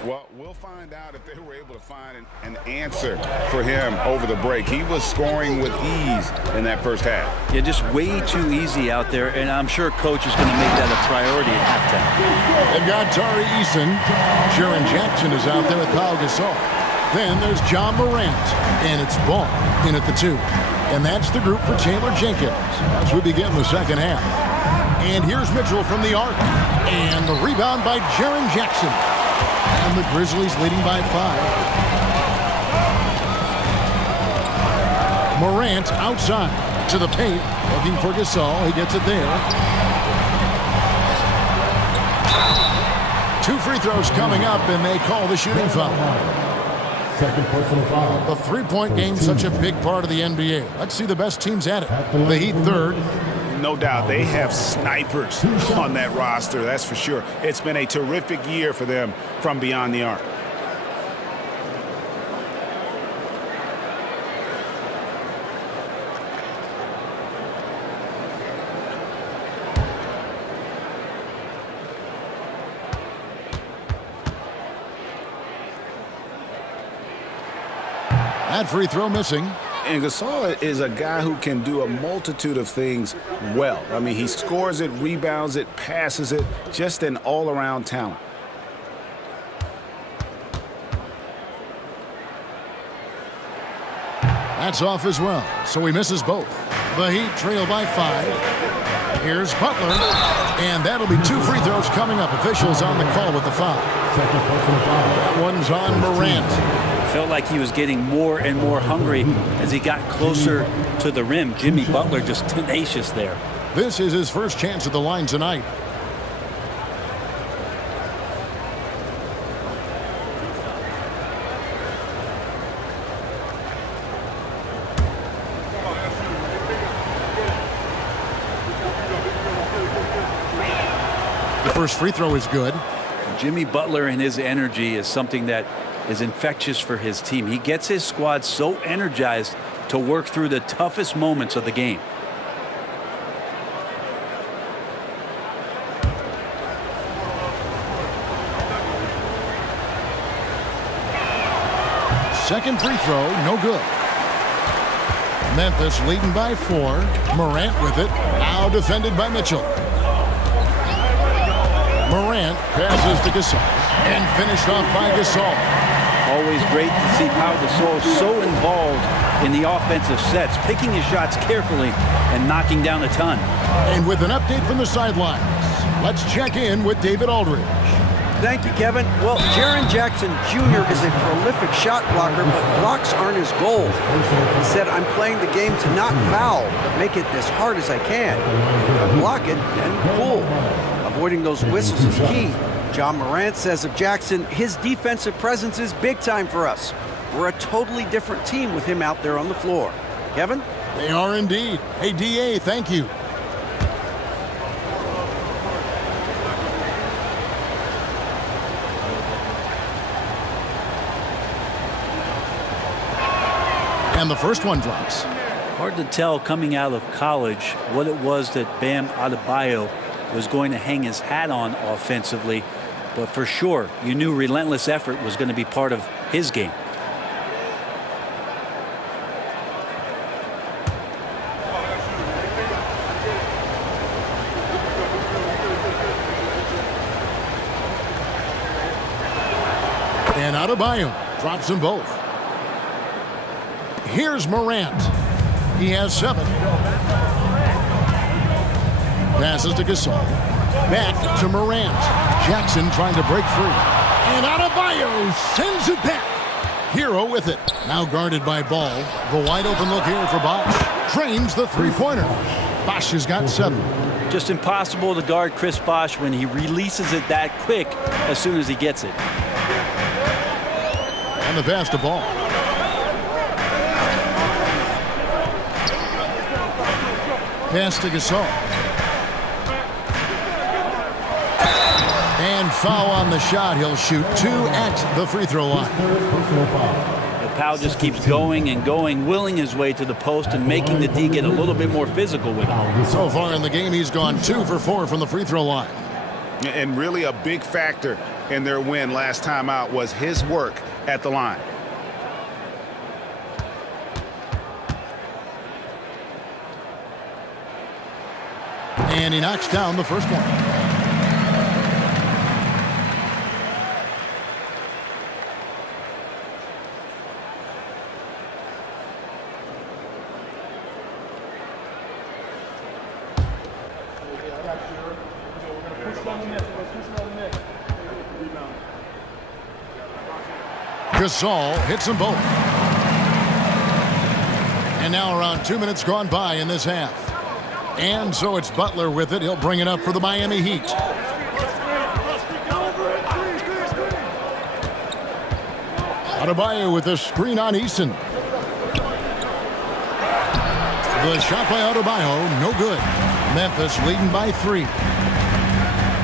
Well, we'll find out if they were able to find an answer for him over the break. He was scoring with ease in that first half. Yeah, just way too easy out there, and I'm sure coach is going to make that a priority at halftime. They've got Tari Eason. Jaren Jackson is out there with Pau Gasol. Then there's John Morant, and it's Ball in at the 2. And that's the group for Taylor Jenkins as we begin the second half. And here's Mitchell from the arc. And the rebound by Jaren Jackson. And the Grizzlies leading by 5. Morant outside to the paint. Looking for Gasol. He gets it there. 2 free throws coming up, and they call the shooting foul. Second personal foul. The three-point game is such a big part of the NBA. Let's see the best teams at it. The Heat third. No doubt they have snipers on that roster, that's for sure. It's been a terrific year for them from beyond the arc. That free throw missing. And Gasol is a guy who can do a multitude of things well. I mean, he scores it, rebounds it, passes it, just an all-around talent. That's off as well, so he misses both. The Heat trail by 5. Here's Butler, and that'll be 2 free throws coming up. Officials on the call with the foul. Second personal foul. That one's on Morant. Felt like he was getting more and more hungry as he got closer to the rim. Jimmy Butler just tenacious there. This is his first chance at the line tonight. The first free throw is good. Jimmy Butler and his energy is something that is infectious for his team. He gets his squad so energized to work through the toughest moments of the game. Second free throw, no good. Memphis leading by 4. Morant with it. Now defended by Mitchell. Morant passes to Gasol. And finished off by Gasol. Always great to see Pau Gasol so involved in the offensive sets, picking his shots carefully and knocking down a ton. And with an update from the sidelines, let's check in with David Aldridge. Thank you, Kevin. Well, Jaren Jackson Jr. is a prolific shot blocker, but blocks aren't his goal. He said, I'm playing the game to not foul, but make it as hard as I can. If I block it, then cool. Avoiding those whistles is key. John Morant says of Jackson, his defensive presence is big time for us. We're a totally different team with him out there on the floor. Kevin? They are indeed. Hey, DA, thank you. And the first one drops. Hard to tell coming out of college what it was that Bam Adebayo was going to hang his hat on offensively. But for sure, you knew relentless effort was going to be part of his game. And Adebayo drops them both. Here's Morant. He has 7. Passes to Gasol. Back to Morant. Jackson trying to break free. And Adebayo sends it back. Hero with it. Now guarded by Ball. The wide open look here for Bosh. Trains the three-pointer. Bosh has got 7. Just impossible to guard Chris Bosh when he releases it that quick as soon as he gets it. And the pass to Ball. Pass to Gasol. And foul on the shot. He'll shoot 2 at the free throw line. Pau just keeps going and going, willing his way to the post and making the D get a little bit more physical with him. So far in the game, he's gone 2 for 4 from the free throw line. And really a big factor in their win last time out was his work at the line. And he knocks down the first one. Gasol hits them both. And now around 2 minutes gone by in this half. And so it's Butler with it. He'll bring it up for the Miami Heat. Adebayo with a screen on Eason. The shot by Adebayo, no good. Memphis leading by 3.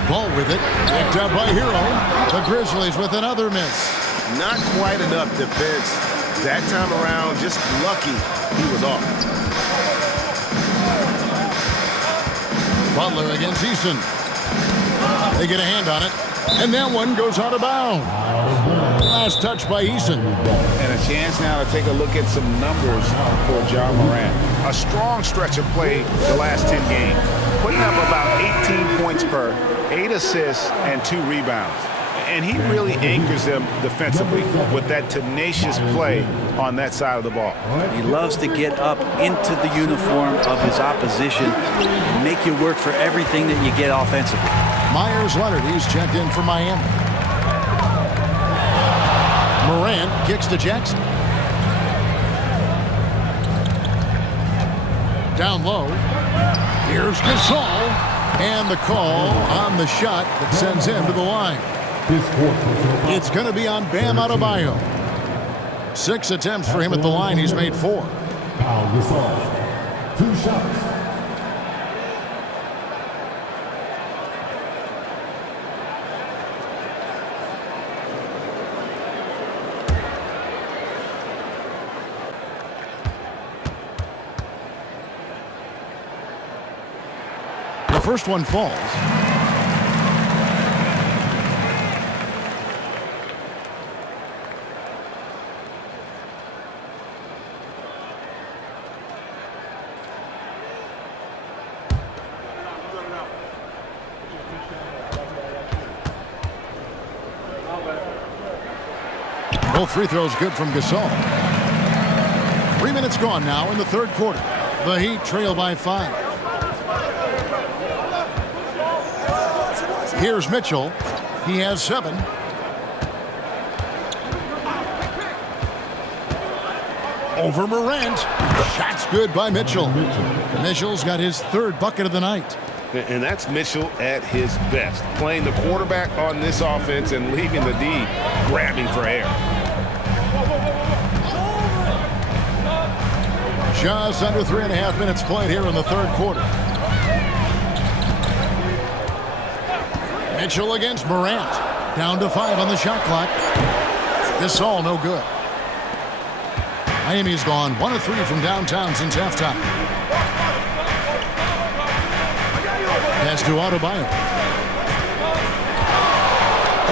Ball with it, picked up by Hero. The Grizzlies with another miss. Not quite enough defense that time around. Just lucky he was off. Butler against Eason. They get a hand on it. And that one goes out of bounds. Last touch by Eason. And a chance now to take a look at some numbers for John Morant. A strong stretch of play the last 10 games. Putting up about 18 points per, 8 assists, and 2 rebounds. And he really anchors them defensively with that tenacious play on that side of the ball. He loves to get up into the uniform of his opposition and make you work for everything that you get offensively. Myers Leonard, he's checked in for Miami. Morant kicks to Jackson. Down low. Here's Gasol. And the call on the shot that sends him to the line. It's going to be on Bam Adebayo. 6 attempts for him at the line. He's made 4. Foul Gasol. 2 shots. The first one falls. Both free throws good from Gasol. 3 minutes gone now in the third quarter. The Heat trail by 5. Here's Mitchell. He has 7. Over Morant. Shot's good by Mitchell. Mitchell's got his 3rd bucket of the night. And that's Mitchell at his best. Playing the quarterback on this offense and leaving the D grabbing for air. Just under 3.5 minutes played here in the third quarter. Mitchell against Morant. Down to 5 on the shot clock. Gasol no good. Miami's gone 1 of 3 from downtown since halftime. Pass to Adebayo.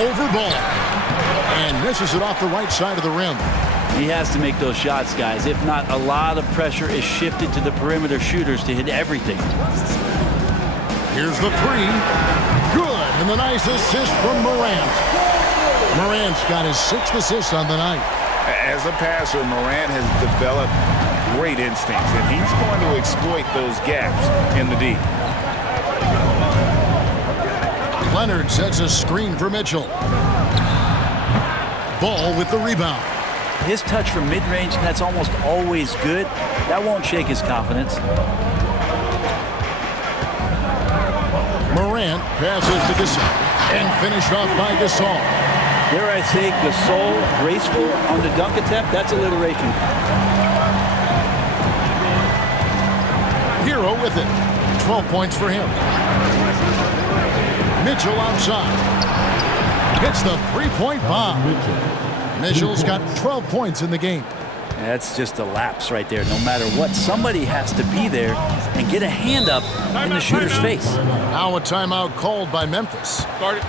Over ball. And misses it off the right side of the rim. He has to make those shots, guys. If not, a lot of pressure is shifted to the perimeter shooters to hit everything. Here's the 3. Good. And the nice assist from Morant. Morant's got his 6th assist on the night. As a passer, Morant has developed great instincts, and he's going to exploit those gaps in the D. Leonard sets a screen for Mitchell. Ball with the rebound. His touch from mid-range, that's almost always good. That won't shake his confidence. Morant passes to Gasol and finished off by Gasol. Dare I say Gasol graceful on the dunk attempt? That's alliteration. Hero with it. 12 points for him. Mitchell outside. Hits the 3-point bomb. Mitchell's got 12 points in the game. That's just a lapse right there. No matter what, somebody has to be there and get a hand up in the shooter's face. Now a timeout called by Memphis. Start it.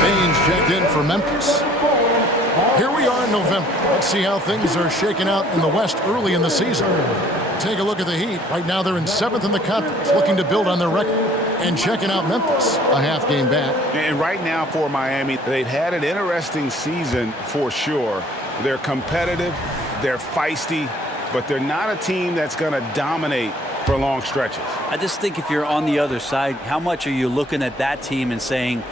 Baines checked in for Memphis. Here we are in November. Let's see how things are shaking out in the West early in the season. Take a look at the Heat. Right now they're in 7th in the conference, looking to build on their record. And checking out Memphis, a half game back. And right now for Miami, they've had an interesting season for sure. They're competitive, they're feisty, but they're not a team that's going to dominate for long stretches. I just think if you're on the other side, how much are you looking at that team and saying,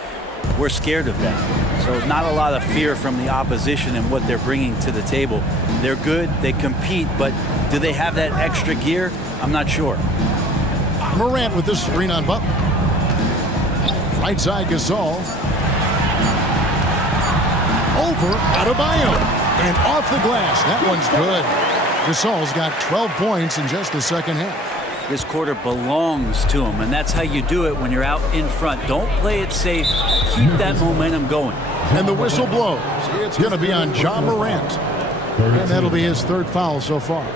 we're scared of them? So not a lot of fear from the opposition and what they're bringing to the table. They're good, they compete, but do they have that extra gear? I'm not sure. Morant with this screen on Butler. Right side Gasol. Over Adebayo. And off the glass. That one's good. Gasol's got 12 points in just the second half. This quarter belongs to him, and that's how you do it when you're out in front. Don't play it safe. Keep that momentum going. And the whistle blows. It's going to be on Ja Morant. And that'll be his 3rd foul so far.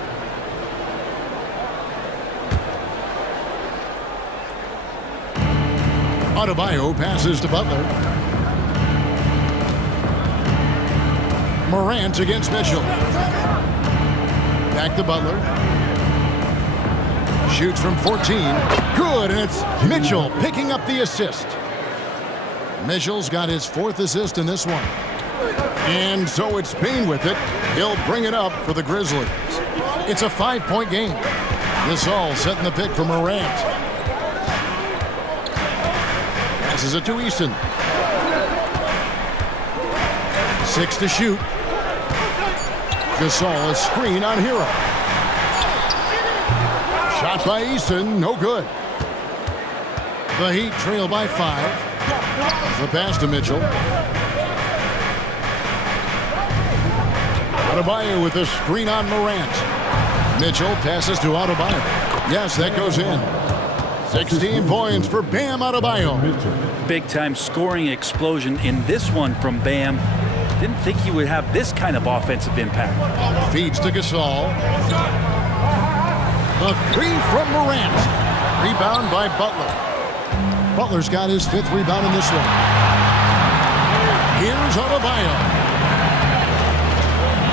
Adebayo passes to Butler. Morant against Mitchell. Back to Butler. Shoots from 14. Good, and it's Mitchell picking up the assist. Mitchell's got his 4th assist in this one. And so it's Payne with it. He'll bring it up for the Grizzlies. It's a 5-point game. Gasol setting the pick for Morant. Passes it to Eason. 6 to shoot. Gasol a screen on Hero. Shot by Eason, no good. The Heat trail by 5. The pass to Mitchell. Adebayo with a screen on Morant. Mitchell passes to Adebayo. Yes, that goes in. 16 points for Bam Adebayo. Big-time scoring explosion in this one from Bam. Didn't think he would have this kind of offensive impact. Feeds to Gasol. The 3 from Morant. Rebound by Butler. Butler's got his 5th rebound in this one. Here's Adebayo.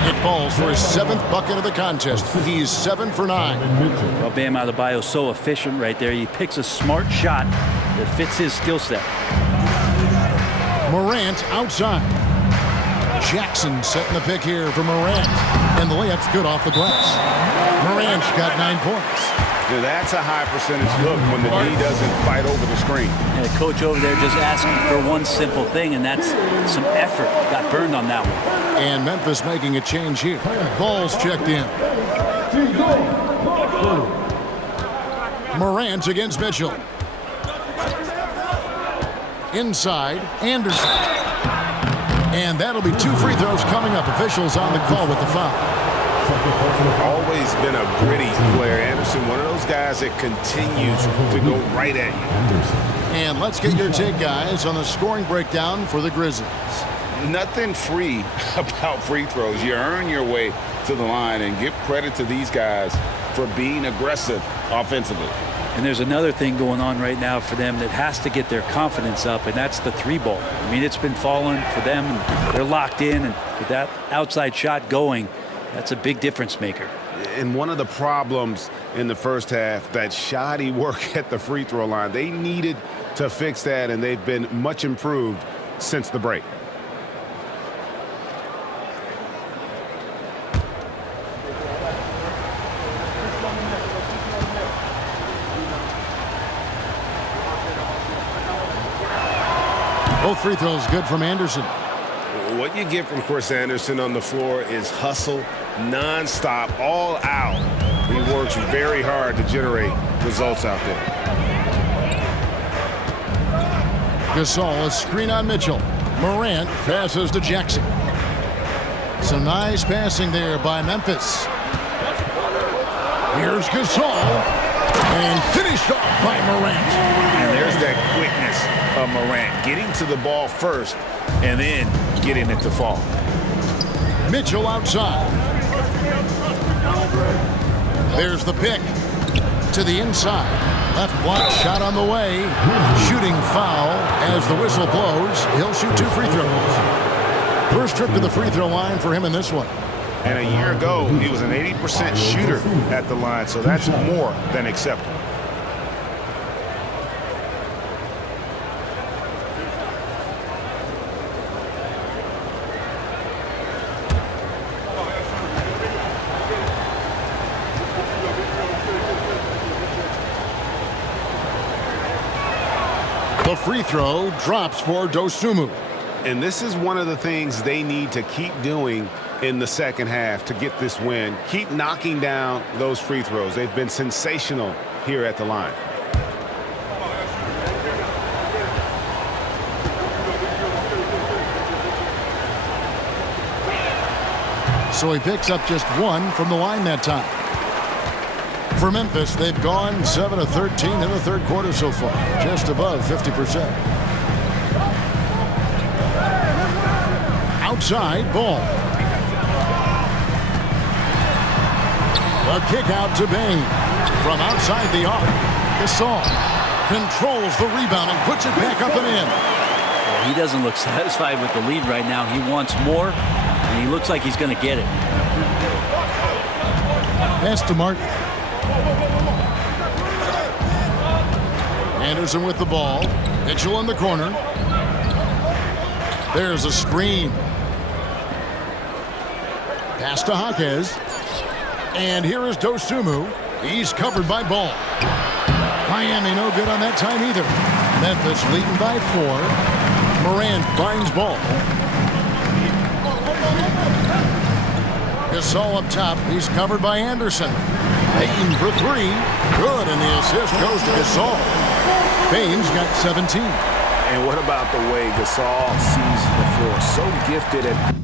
It falls for his 7th bucket of the contest. He's 7 for 9. Well, Bam Adebayo is so efficient right there. He picks a smart shot that fits his skill set. Morant outside. Jackson setting the pick here for Morant. And the layup's good off the glass. Morant's got 9 points. Now that's a high percentage look when the D doesn't fight over the screen. And the coach over there just asking for one simple thing, and that's some effort. Got burned on that one. And Memphis making a change here. Ball's checked in. Morant against Mitchell. Inside, Anderson. And that'll be 2 free throws coming up. Officials on the call with the foul. Always been a gritty player. Anderson, one of those guys that continues to go right at you. And let's get your take, guys, on the scoring breakdown for the Grizzlies. Nothing free about free throws. You earn your way to the line, and give credit to these guys for being aggressive offensively. And there's another thing going on right now for them that has to get their confidence up, and that's the 3-ball. I mean, it's been falling for them, and they're locked in, and with that outside shot going, that's a big difference maker. And one of the problems in the first half, that shoddy work at the free throw line, they needed to fix that, and they've been much improved since the break. Both free throws good from Anderson. What you get from Chris Anderson on the floor is hustle, nonstop, all out. He works very hard to generate results out there. Gasol, a screen on Mitchell. Morant passes to Jackson. Some nice passing there by Memphis. Here's Gasol. And finished off by Morant. And there's that quickness of Morant, getting to the ball first and then getting it to fall. Mitchell outside. There's the pick to the inside. Left block shot on the way. Shooting foul as the whistle blows. He'll shoot 2 free throws. First trip to the free throw line for him in this one. And a year ago, he was an 80% shooter at the line, so that's more than acceptable. The free throw drops for Dosunmu. And this is one of the things they need to keep doing in the second half to get this win. Keep knocking down those free throws. They've been sensational here at the line. So he picks up just 1 from the line that time. For Memphis, they've gone 7 of 13 in the third quarter so far, just above 50%. Outside, Ball. A kick out to Bain. From outside the arc, Gasol controls the rebound and puts it back up and in. Well, he doesn't look satisfied with the lead right now. He wants more, and he looks like he's going to get it. Pass to Martin. Anderson with the ball. Mitchell in the corner. There's a screen. Pass to Jaquez. And here is Dosunmu. He's covered by Ball. Miami no good on that time either. Memphis leading by 4. Morant finds Ball. Gasol up top. He's covered by Anderson. Payton for 3. Good, and the assist goes to Gasol. Payton's got 17. And what about the way Gasol sees the floor? So gifted at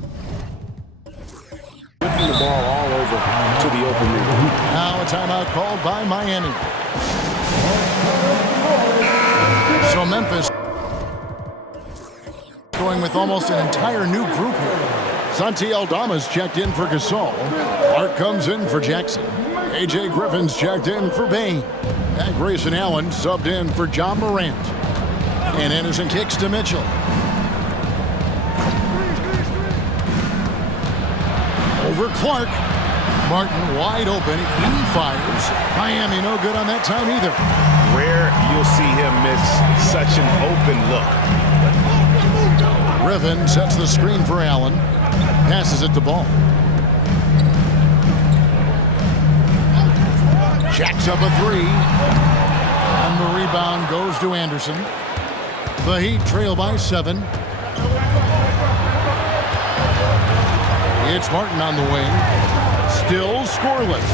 whipping the ball all over to the open man. Now a timeout called by Miami. So Memphis going with almost an entire new group here. Santi Aldama's checked in for Gasol. Clark comes in for Jackson. A.J. Griffin's checked in for Bain. And Grayson Allen subbed in for John Morant. And Anderson kicks to Mitchell. Over Clark. Martin wide open. He fires. Miami no good on that time either. Rare you'll see him miss such an open look. Griffin sets the screen for Allen. Passes it to Ball. Jacks up a 3. And the rebound goes to Anderson. The Heat trail by 7. It's Martin on the wing. Still scoreless.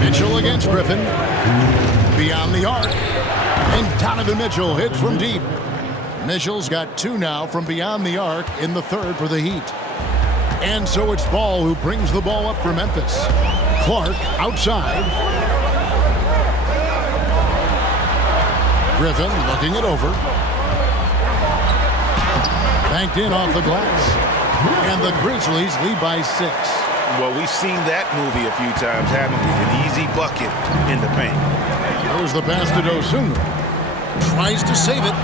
Mitchell against Griffin. Beyond the arc. And Donovan Mitchell hits from deep. Mitchell's got 2 now from beyond the arc in the third for the Heat. And so it's Ball who brings the ball up for Memphis. Clark outside. Griffin looking it over. Banked in off the glass. And the Grizzlies lead by 6. Well, we've seen that movie a few times, haven't we? An easy bucket in the paint. There's the pass to Dosunmu. Tries to save it.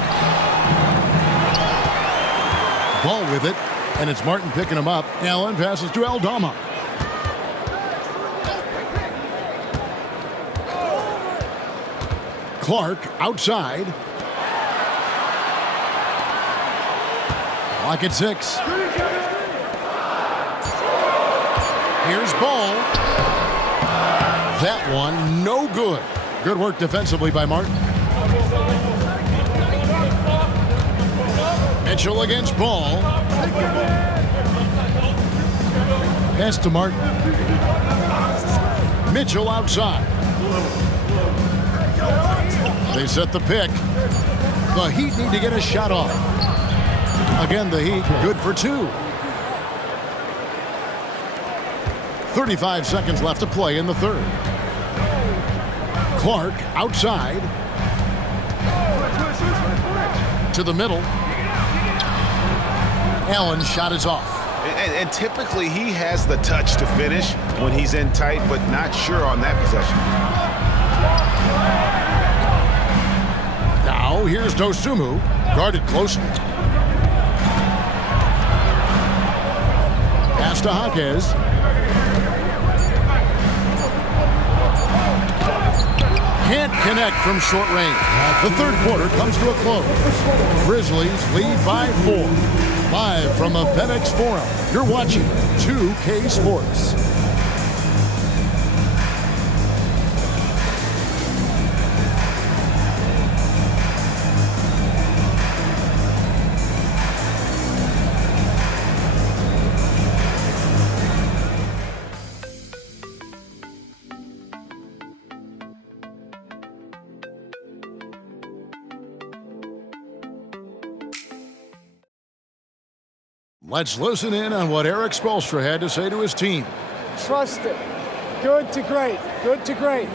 Ball with it. And it's Martin picking him up. Allen passes to Aldama. Clark outside. Clock at 6. Here's Ball. That one no good. Good work defensively by Martin. Mitchell against Ball. Pass to Martin. Mitchell outside. They set the pick. The Heat need to get a shot off. Again, the Heat good for 2. 35 seconds left to play in the third. Clark outside. To the middle. Allen's shot is off. And typically he has the touch to finish when he's in tight, but not sure on that possession. Now here's Dosunmu, guarded closely. Pass to Jaquez. Can't connect from short range. The third quarter comes to a close. Grizzlies lead by 4. Live from the FedEx Forum, you're watching 2K Sports. Let's listen in on what Eric Spoelstra had to say to his team. Trust it. Good to great. Good to great.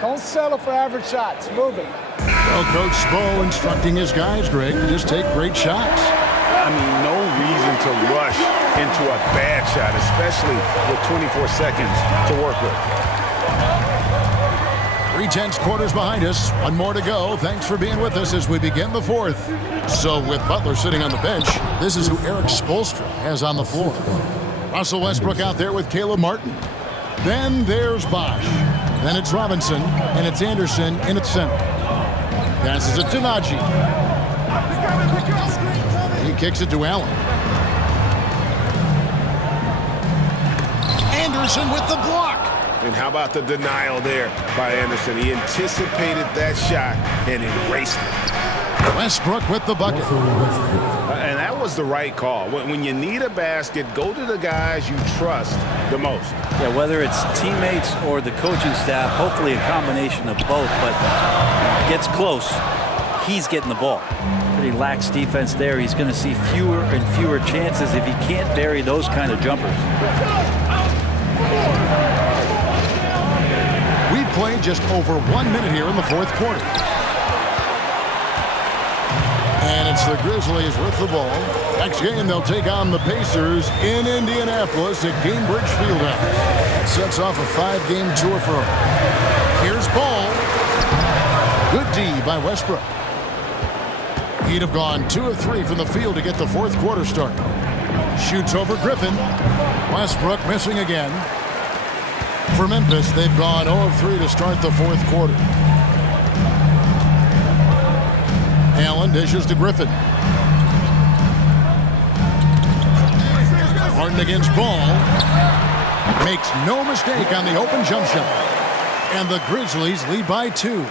Don't settle for average shots. Move it. Well, Coach Spo instructing his guys, Greg, to just take great shots. I mean, no reason to rush into a bad shot, especially with 24 seconds to work with. 3/10 quarters behind us. One more to go. Thanks for being with us as we begin the fourth. So with Butler sitting on the bench, this is who Eric Spoelstra has on the floor. Russell Westbrook out there with Caleb Martin. Then there's Bosch. Then it's Robinson, and it's Anderson in its center. Passes it to Najee. He kicks it to Allen. Anderson with the block. And how about the denial there by Anderson? He anticipated that shot and erased it. Westbrook with the bucket. And that was the right call. When you need a basket, go to the guys you trust the most. Yeah, whether it's teammates or the coaching staff, hopefully a combination of both, but gets close, he's getting the ball. Pretty lax defense there. He's going to see fewer and fewer chances if he can't bury those kind of jumpers. We've played just over 1 minute here in the fourth quarter. And it's the Grizzlies with the ball. Next game, they'll take on the Pacers in Indianapolis at Gainbridge Fieldhouse. That sets off a 5-game tour for them. Here's Ball. Good D by Westbrook. He'd have gone 2 of 3 from the field to get the fourth quarter started. Shoots over Griffin. Westbrook missing again. For Memphis, they've gone 0 of 3 to start the fourth quarter. Allen dishes to Griffin. Harden against Ball. Makes no mistake on the open jump shot. And the Grizzlies lead by 2.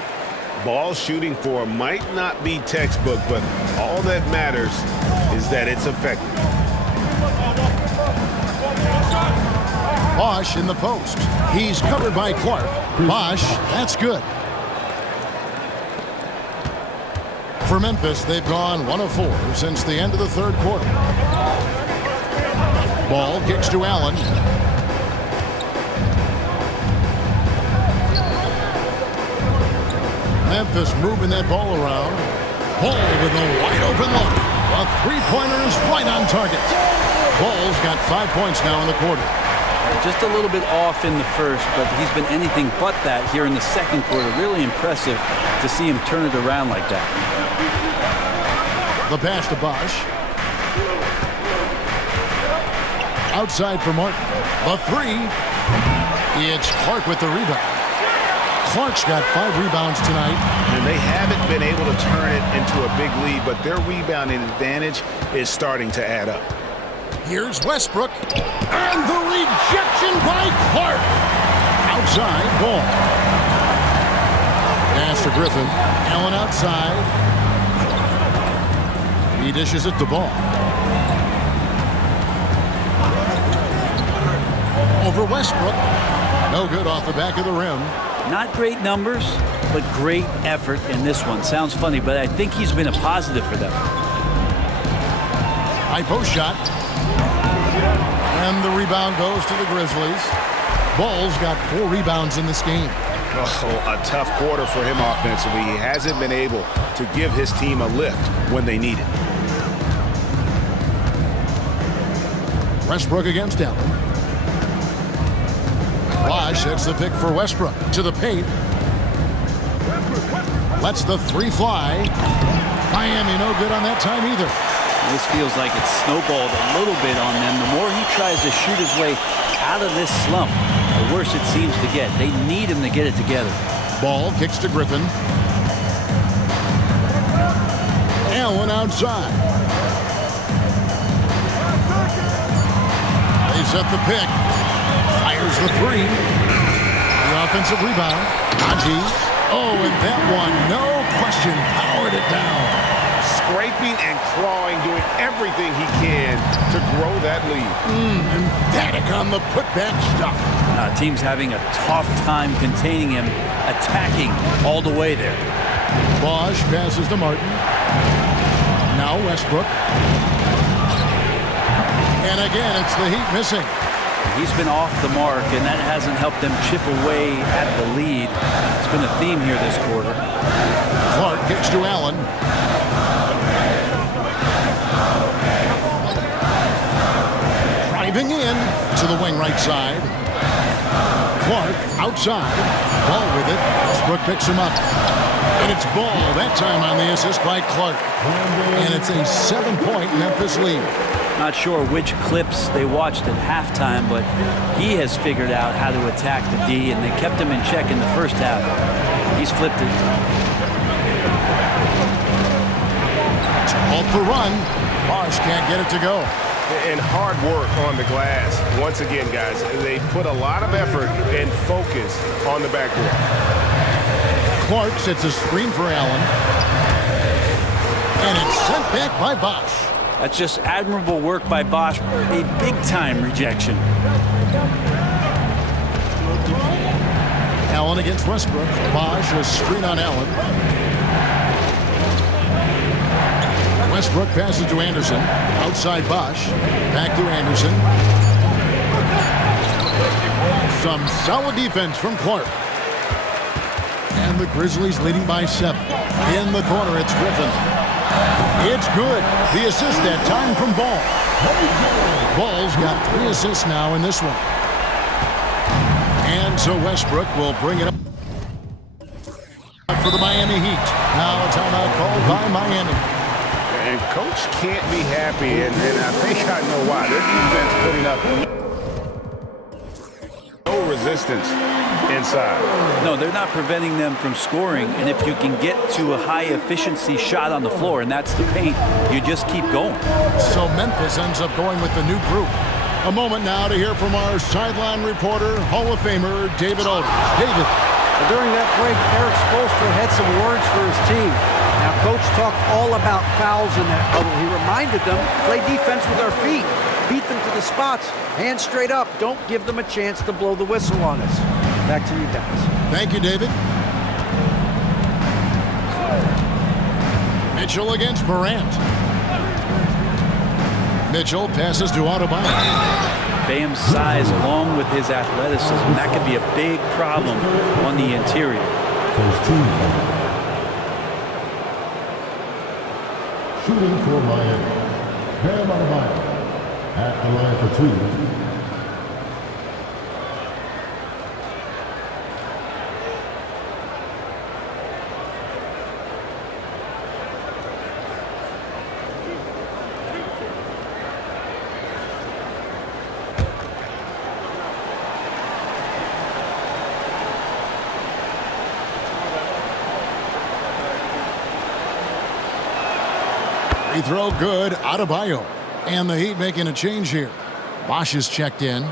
Ball shooting for might not be textbook, but all that matters is that it's effective. Bosch in the post. He's covered by Clark. Bosch, that's good. For Memphis, they've gone 1 of 4 since the end of the third quarter. Ball kicks to Allen. Memphis moving that ball around. Ball with a wide open look. A three-pointer is right on target. Ball's got 5 points now in the quarter. Just a little bit off in the first, but he's been anything but that here in the second quarter. Really impressive to see him turn it around like that. The pass to Bosch. Outside for Martin. The 3. It's Clark with the rebound. Clark's got 5 rebounds tonight. And they haven't been able to turn it into a big lead, but their rebounding advantage is starting to add up. Here's Westbrook. And the rejection by Clark. Outside, Ball. Pass to Griffin. Allen outside. He dishes it to Ball. Over Westbrook. No good off the back of the rim. Not great numbers, but great effort in this one. Sounds funny, but I think he's been a positive for them. High post shot. And the rebound goes to the Grizzlies. Ball's got 4 rebounds in this game. Oh, a tough quarter for him offensively. He hasn't been able to give his team a lift when they need it. Westbrook against Allen. Bosh hits the pick for Westbrook to the paint. Lets the 3 fly. Miami no good on that time either. This feels like it's snowballed a little bit on them. The more he tries to shoot his way out of this slump, the worse it seems to get. They need him to get it together. Ball kicks to Griffin. Allen outside. They set the pick. Fires the 3. The offensive rebound. Haji. Oh, and that one, no question, powered it down. Scraping and clawing, doing everything he can to grow that lead. Emphatic on the putback stuff. Team's having a tough time containing him, attacking all the way there. Bosh passes to Martin. Now Westbrook. And again, it's the Heat missing. He's been off the mark, and that hasn't helped them chip away at the lead. It's been a theme here this quarter. Clark kicks to Allen. Driving in to the wing right side. Clark outside. Ball with it. Westbrook picks him up. And it's Ball, that time on the assist by Clark. And it's a 7-point Memphis lead. Not sure which clips they watched at halftime, but he has figured out how to attack the D, and they kept him in check in the first half. He's flipped it. Off the run. Bosh can't get it to go. And hard work on the glass. Once again, guys, they put a lot of effort and focus on the backboard. Clark sets a screen for Allen. And it's sent back by Bosh. That's just admirable work by Bosh. A big-time rejection. Allen against Westbrook. Bosh a screen on Allen. Westbrook passes to Anderson. Outside Bosh. Back to Anderson. Some solid defense from Clark. And the Grizzlies leading by 7. In the corner, it's Griffin. It's good. The assist that time from Ball. Ball's got 3 assists now in this one. And so Westbrook will bring it up for the Miami Heat. Now a timeout called by Miami. And coach can't be happy, and I think I know why. Their defense putting up no resistance inside. No, they're not preventing them from scoring, and if you can get to a high-efficiency shot on the floor, and that's the paint, you just keep going. So Memphis ends up going with the new group. A moment now to hear from our sideline reporter, Hall of Famer David Aldridge. David. During that break, Eric Spoelstra had some words for his team. Now, Coach talked all about fouls in that bubble. He reminded them, play defense with our feet. Beat them to the spots. Hands straight up. Don't give them a chance to blow the whistle on us. Back to you guys. Thank you, David. Mitchell against Morant. Mitchell passes to Adebayo. Bam's size along with his athleticism, that could be a big problem on the interior. First team. Shooting for Miami. Bam Adebayo at the line for 2. Free throw good, Adebayo. And the Heat making a change here. Bosh is checked in.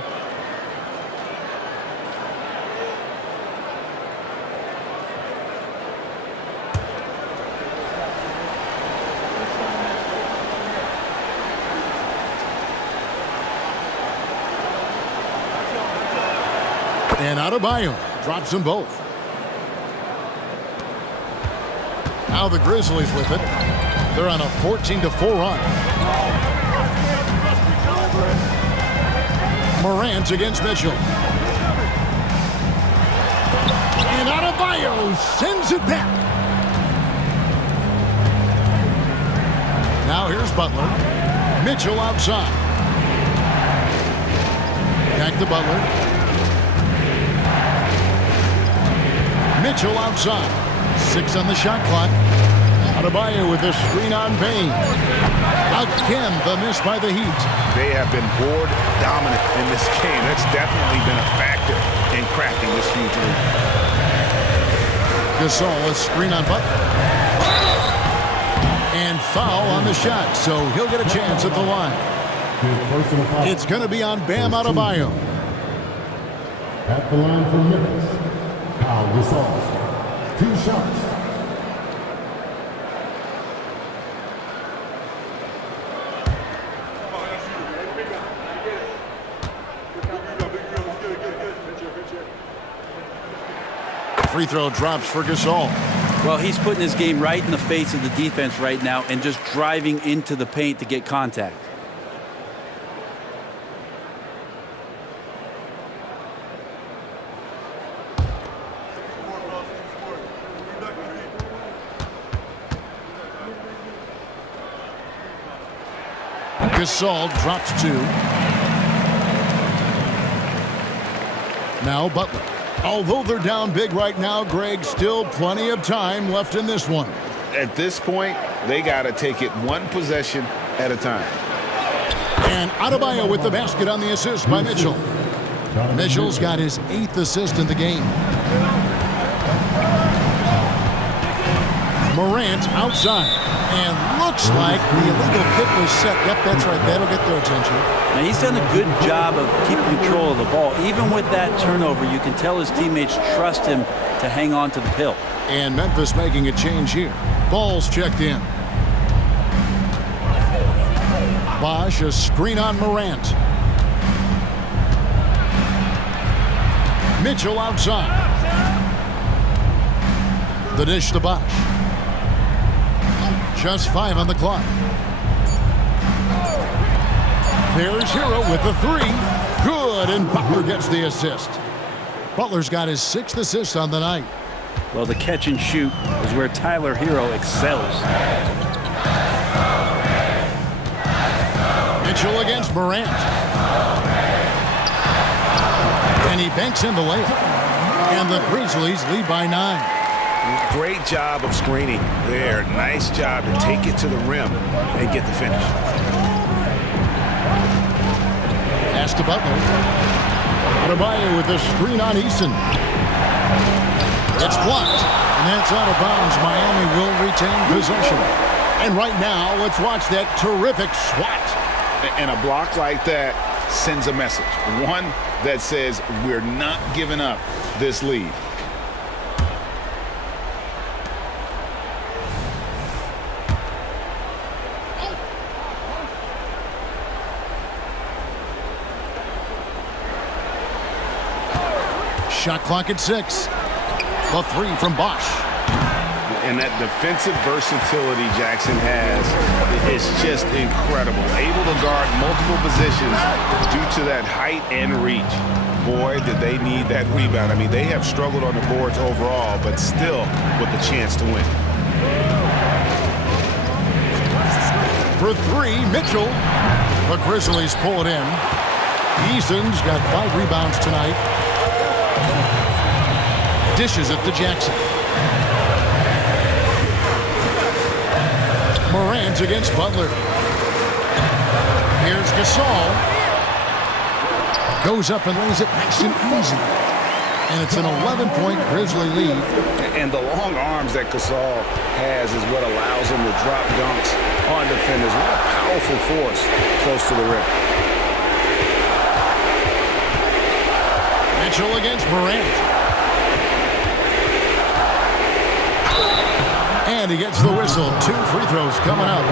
And Adebayo drops them both. Now the Grizzlies with it. They're on a 14-4 run. Morant against Mitchell. And Adebayo sends it back. Now here's Butler. Mitchell outside. Back to Butler. Mitchell outside. 6 on the shot clock. Adebayo with a screen on Bain. Again, the miss by the Heat. They have been board dominant in this game. That's definitely been a factor in crafting this huge lead. Gasol, a screen on Butler. And foul on the shot, so he'll get a chance at the line. It's going to be on Bam Adebayo. At the line for Memphis, Pau Gasol. 2 shots. Free throw drops for Gasol. Well, he's putting his game right in the face of the defense right now and just driving into the paint to get contact. Gasol drops 2. Now Butler. Although they're down big right now, Greg, still plenty of time left in this one. At this point, they got to take it one possession at a time. And Adebayo with the basket on the assist by Mitchell. Mitchell's got his 8th assist in the game. Morant outside. And looks like the illegal kick was set. Yep, that's right. That'll get their attention. Now, he's done a good job of keeping control of the ball. Even with that turnover, you can tell his teammates trust him to hang on to the pill. And Memphis making a change here. Ball's checked in. Bosh, a screen on Morant. Mitchell outside. The dish to Bosh. Just 5 on the clock. There's Hero with the 3. Good, and Butler gets the assist. Butler's got his 6th assist on the night. Well, the catch and shoot is where Tyler Hero excels. Mitchell against Morant. And he banks in the layup. And the Grizzlies lead by 9. Great job of screening there. Nice job to take it to the rim and get the finish. Pass to Butler. Adebayo with a screen on Eason. It's blocked. And that's out of bounds. Miami will retain possession. And right now, let's watch that terrific swat. And a block like that sends a message. One that says we're not giving up this lead. Shot clock at 6. The 3 from Bosh. And that defensive versatility Jackson has is just incredible. Able to guard multiple positions due to that height and reach. Boy, did they need that rebound. I mean, they have struggled on the boards overall, but still with a chance to win. For 3, Mitchell. The Grizzlies pull it in. Eason's got 5 rebounds tonight. Dishes it to Jackson. Morant against Butler. Here's Gasol. Goes up and lays it nice and easy. And it's an 11-point Grizzly lead. And the long arms that Gasol has is what allows him to drop dunks on defenders. What a powerful force close to the rim. Mitchell against Morant. And he gets the whistle. 2 free throws coming up.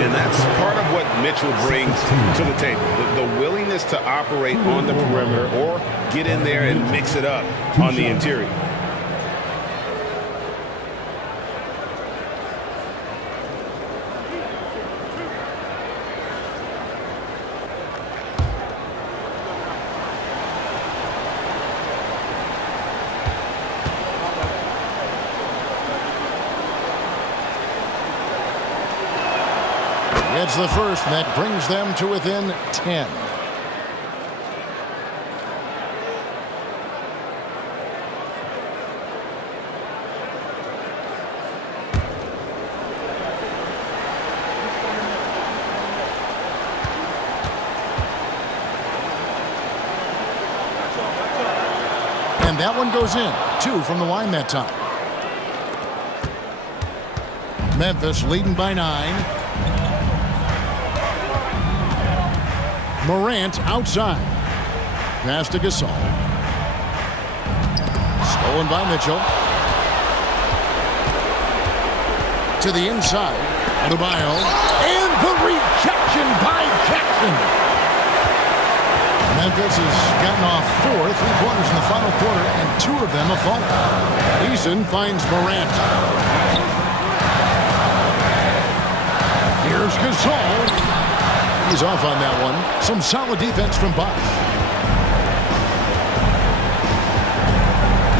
And that's part of what Mitchell brings to the table. The willingness to operate on the perimeter or get in there and mix it up on the interior. It's the first, and that brings them to within 10. And that one goes in. 2 from the line that time. Memphis leading by 9. Morant outside. Pass to Gasol. Stolen by Mitchell. To the inside. Adebayo. And the rejection by Jackson. Memphis has gotten off 4 3-pointers in the final quarter, and 2 of them have fallen. Eason finds Morant. Here's Gasol. He's off on that one. Some solid defense from Bosch.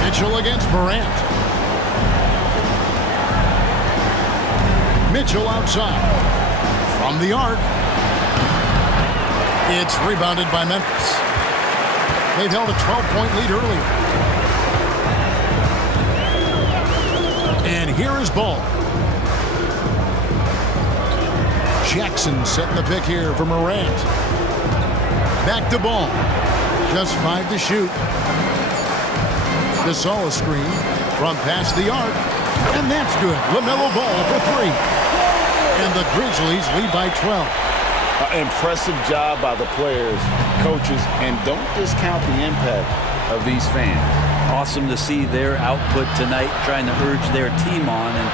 Mitchell against Morant. Mitchell outside. From the arc. It's rebounded by Memphis. They've held a 12-point lead earlier. And here is Ball. Jackson setting the pick here for Morant. Back to Ball. Just 5 to shoot. Gasol screen from past the arc. And that's good. LaMelo Ball for 3. And the Grizzlies lead by 12. Impressive job by the players, coaches, and don't discount the impact of these fans. Awesome to see their output tonight, trying to urge their team on, and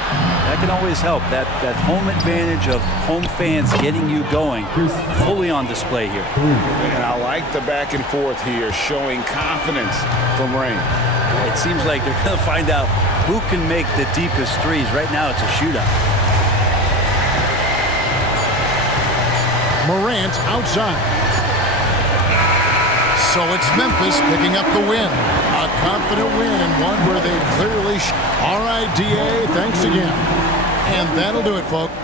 that can always help. That home advantage of home fans getting you going, fully on display here. And I like the back and forth here, showing confidence from Rain. It seems like they're going to find out who can make the deepest threes. Right now, it's a shootout. Morant outside. So it's Memphis picking up the win. A confident win, and one where they clearly... All right, DA, thanks again. And that'll do it, folks.